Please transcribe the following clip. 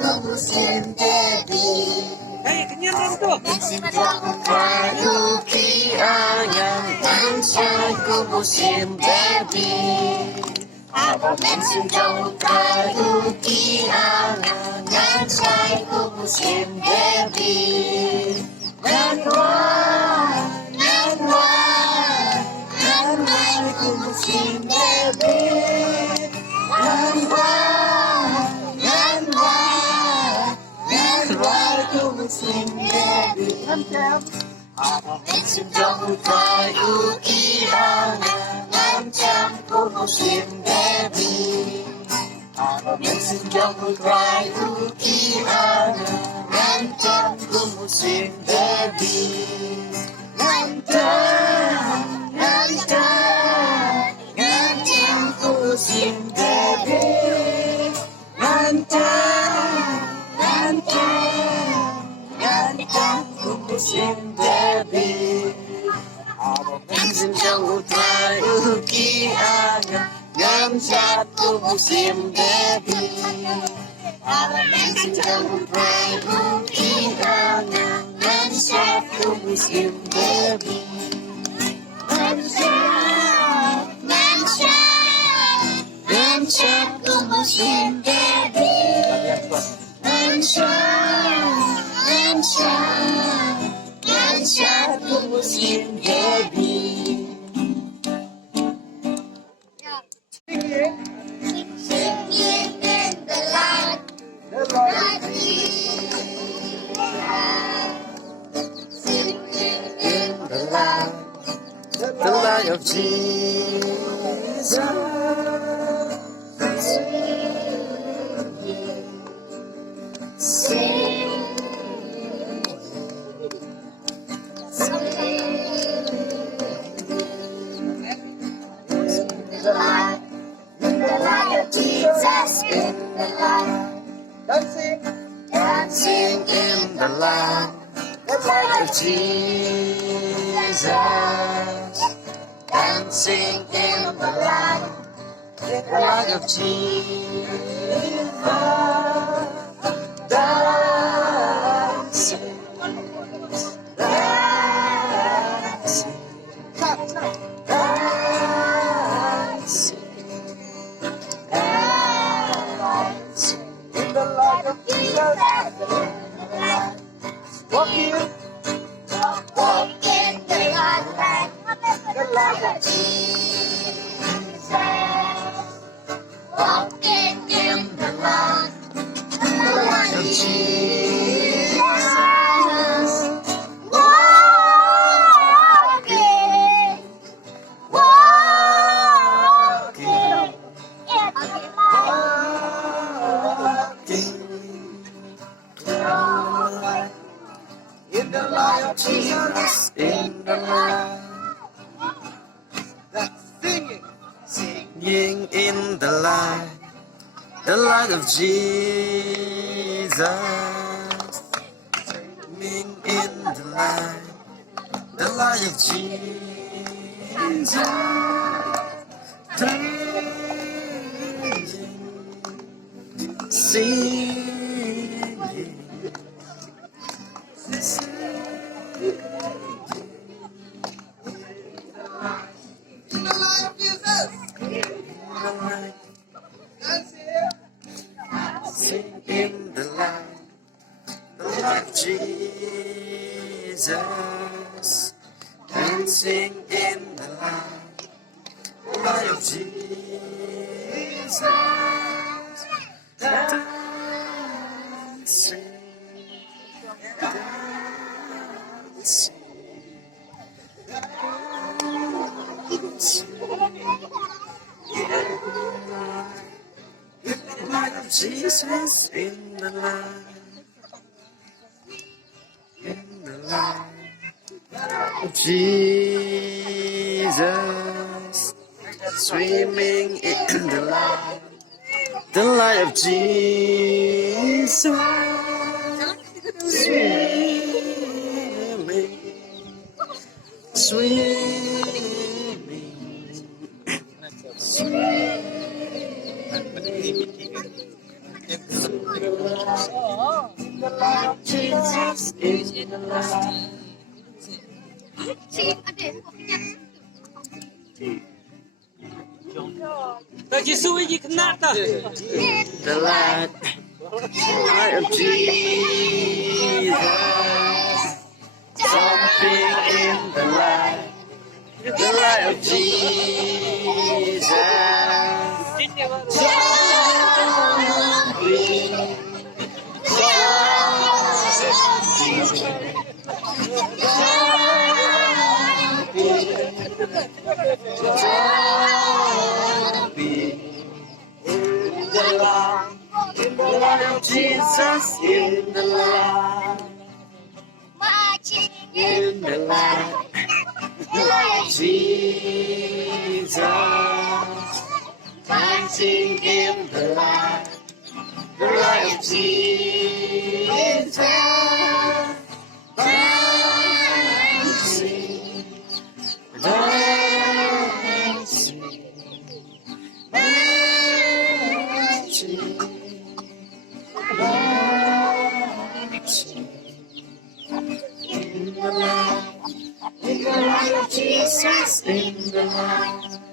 musim baby. Hey, kenyang tuh. Kayu kiangan ancaku musim baby. Apa musim jauh kayu kiangan ancaku musim baby. Ku musim baby. Ku musim baby. Apa musim jauh kayu kiangan ancaku musim baby. Apa musim jauh kayu kiangan ancaku musim baby. Musim baby, musim baby. Apa musim jauh kayu kiangan ancaku musim baby. Apa musim jauh kayu kiangan ancaku musim baby. Ancaku musim baby. Ancaku musim baby. Singing in the light, singing in the light, the light of Jesus. The light of Jesus in the light. Dancing in the light. The light of Jesus. Dancing in the light. The light of Jesus. Dancing. In the light of Jesus, walking in the light of Jesus, walking in the light of Jesus, in the light of Jesus, in the light, singing in the light of Jesus, singing in the light of Jesus, singing. Sing in the light of Jesus, dancing in the light of Jesus, dancing, Jesus in the light of Jesus, swimming in the light of Jesus, swimming. in the light of Jesus, in the light. Tadi suwi ji kena tak? The light of Jesus, something in the light of Jesus, in the light of Jesus, in the light, in the light of Jesus, dancing in the light of Jesus, dancing, dancing, dancing. In the light of Jesus, in the light.